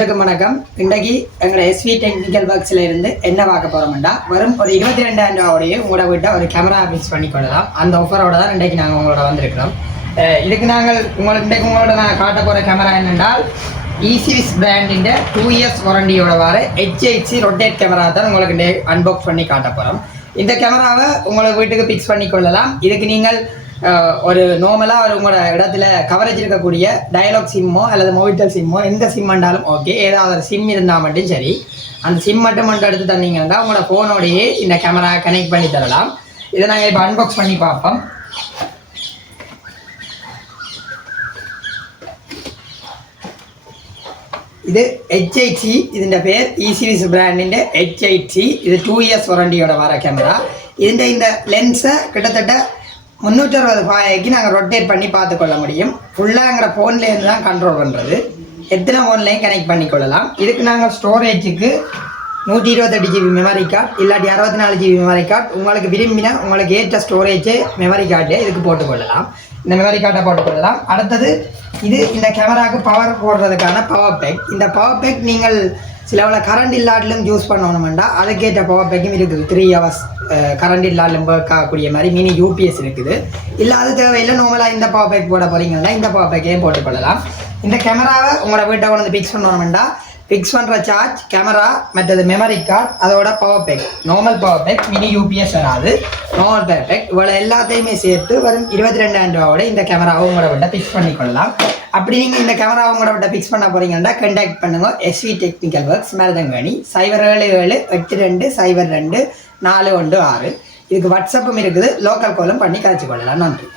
வணக்கம். இன்றைக்கு எங்களோட எஸ்வி டெக்னிக்கல் ஒர்க்ஸில் இருந்து என்ன பார்க்க போகிறோம்னா வரும் ஒரு 22,000 ரூபாவோடைய உங்களோட வீட்டை ஒரு கேமரா ஃபிக்ஸ் பண்ணி கொள்ளலாம். அந்த ஆஃபரோட தான் இன்றைக்கு நாங்கள் உங்களோட வந்திருக்கிறோம். இதுக்கு நாங்கள் இன்றைக்கு உங்களோட நான் காட்ட போகிற கேமரா என்னென்றால் ஈசிவிஸ் பிராண்டின் 2 years வாரண்டியோட வர HHC ரொட்டேட் கேமரா தான் உங்களுக்கு அன்பாக்ஸ் பண்ணி காட்ட போகிறோம். இந்த கேமராவை உங்களோட வீட்டுக்கு ஃபிக்ஸ் பண்ணி கொள்ளலாம். இதுக்கு நீங்கள் ஒரு நார்மலாக ஒரு உங்களோட இடத்துல கவரேஜ் இருக்கக்கூடிய டயலாக் சிம்மோ அல்லது மொபைல் சிம்மோ எந்த சிம் இருந்தாலும் ஓகே, ஏதாவது ஒரு சிம் இருந்தால் மட்டும் சரி. அந்த சிம் மட்டும் எடுத்து தந்தீங்கன்னா உங்களோட ஃபோனோடையே இந்த கேமரா கனெக்ட் பண்ணி தரலாம். இதை நாங்கள் இப்போ அன்பாக்ஸ் பண்ணி பார்ப்போம். இது HHC, ഇതിൻ്റെ பேர் ஈசிவிஸ் பிராண்டிൻ്റെ HHC. இது 2 years வாரண்டியோட வர கேமரா. இந்த லென்ஸை கிட்டத்தட்ட 360 ரூபாய்க்கு நாங்கள் ரொட்டேட் பண்ணி பார்த்துக்கொள்ள முடியும். ஃபுல்லாக எங்களோட ஃபோன்லேருந்து தான் கண்ட்ரோல் பண்ணுறது. எத்தனை ஃபோன்லேயும் கனெக்ட் பண்ணிக்கொள்ளலாம். இதுக்கு நாங்கள் ஸ்டோரேஜுக்கு 128 GB மெமரி கார்டு இல்லாட்டி 64 GB மெமரி கார்டு உங்களுக்கு விரும்பினா உங்களுக்கு ஏற்ற ஸ்டோரேஜ் மெமரி கார்டே இதுக்கு போட்டுக்கொள்ளலாம். இந்த மெமரி கார்டை போட்டுக்கொள்ளலாம். அடுத்தது இந்த கேமராவுக்கு பவர் போடுறதுக்கான பவர் பேக். இந்த பவர் பேக் நீங்கள் சிலவில் கரண்ட் இல்லாட்டிலும் யூஸ் பண்ணணுமெண்டா அதுக்கேற்ற பவர் பேக்கும் இருக்குது. 3 hours கரண்ட் இல்லாட்டிலும் ஒர்க் ஆகக்கூடிய மாதிரி மினி யூபிஎஸ் இருக்குது. இல்லை அது தேவையில்லை, நார்மலாக இந்த பவர் பேக் போட போகிறீங்கன்னா இந்த பவர் பேக்கையும் போட்டுக்கொள்ளலாம். இந்த கேமராவை உங்களோட வீட்டை கொண்டு ஃபிக்ஸ் பண்ணணுமெண்டா ஃபிக்ஸ் பண்ணுற சார்ஜ், கேமரா, மற்றது மெமரி கார்டு, அதோட power pack, normal power pack, mini UPS வராது, நார்மல் பவர் பேக், இவ்வளோ எல்லாத்தையுமே சேர்த்து வரும் 22,000 ரூபாவோட இந்த கேமராவை உங்களோட விட்ட ஃபிக்ஸ் பண்ணிக்கொள்ளலாம். அப்படி நீங்கள் இந்த கேமராவை உங்களோட விட்ட ஃபிக்ஸ் பண்ண போகிறீங்கன்னா கான்டாக்ட் பண்ணுங்க. SV technical works, Maruthangani, 07782024116. இதுக்கு வாட்ஸ்அப்பும் இருக்குது. லோக்கல் காலும் பண்ணி கழிச்சு கொள்ளலாம். நன்றி.